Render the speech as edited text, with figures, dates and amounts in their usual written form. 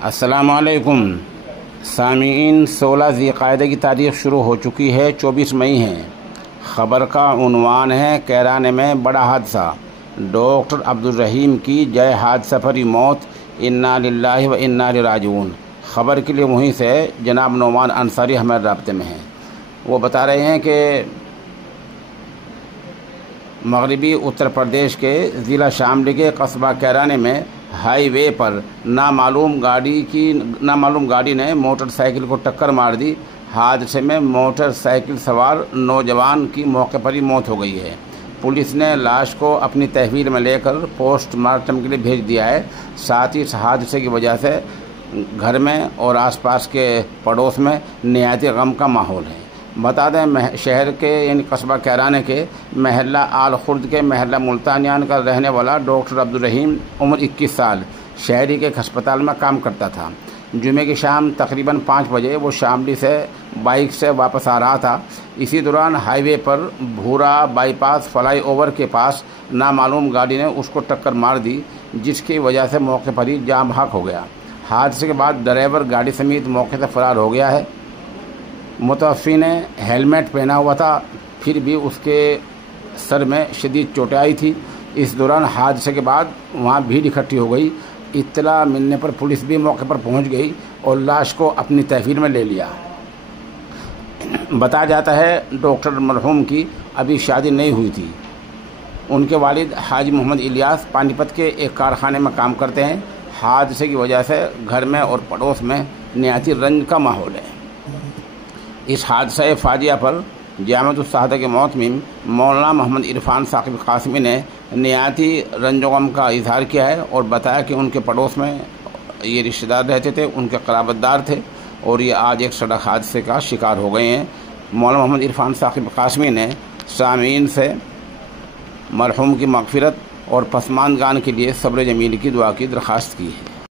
अस्सलामुअलैकुम सामीईन, 16 ज़िलक़ाइदा की तारीख़ शुरू हो चुकी है, 24 मई है। ख़बर का उन्वान है कैराने में बड़ा हादसा, डॉक्टर अब्दुल रहीम की जय हादसा पर मौत, इन्ना लिल्लाहि व इन्ना इलैहि राजिऊन। ख़बर के लिए वहीं से जनाब नौमान अंसारी हमारे राब्ते में हैं। वो बता रहे हैं कि मगरबी उत्तर प्रदेश के ज़िला शामली के कस्बा कैराने में हाईवे पर नामालूम गाड़ी ने मोटरसाइकिल को टक्कर मार दी। हादसे में मोटरसाइकिल सवार नौजवान की मौके पर ही मौत हो गई है। पुलिस ने लाश को अपनी तहवील में लेकर पोस्टमार्टम के लिए भेज दिया है। साथ ही इस हादसे की वजह से घर में और आसपास के पड़ोस में निहायती गम का माहौल है। बता दें, शहर के यानी कस्बा कैराने के महल्ला आल खुर्द के महल्ला मुल्तानियान का रहने वाला डॉक्टर अब्दुल रहीम उम्र 21 साल शहरी के एक अस्पताल में काम करता था। जुमे की शाम तकरीबन 5 बजे वो शामली से बाइक से वापस आ रहा था। इसी दौरान हाईवे पर भूरा बाईपास फ्लाईओवर के पास नामालूम गाड़ी ने उसको टक्कर मार दी, जिसकी वजह से मौके पर ही जाम बहक हो गया। हादसे के बाद ड्राइवर गाड़ी समेत मौके से फरार हो गया है। मुतवफ़्फ़ी ने हेलमेट पहना हुआ था, फिर भी उसके सर में शदीद चोटें आई थी। इस दौरान हादसे के बाद वहाँ भीड़ इकट्ठी हो गई। इत्तला मिलने पर पुलिस भी मौके पर पहुँच गई और लाश को अपनी तहवील में ले लिया। बताया जाता है डॉक्टर मरहूम की अभी शादी नहीं हुई थी। उनके वालिद हाजी मोहम्मद इलियास पानीपत के एक कारखाने में काम करते हैं। हादसे की वजह से घर में और पड़ोस में निहायती रंज का माहौल है। इस हादसा फाजिया पर जामतुस्सहादा के मौत में मौलाना मोहम्मद इरफान साकिब कासमी ने निहायती रंजोगम का इजहार किया है और बताया कि उनके पड़ोस में ये रिश्तेदार रहते थे, उनके क़राबतदार थे और ये आज एक सड़क हादसे का शिकार हो गए हैं। मौलाना मोहम्मद इरफान साकिब कासमी ने सामीन से मरहूम की मग़फ़िरत और पसमानदगान के लिए सब्र जमील की दुआ की दरख्वास्त की है।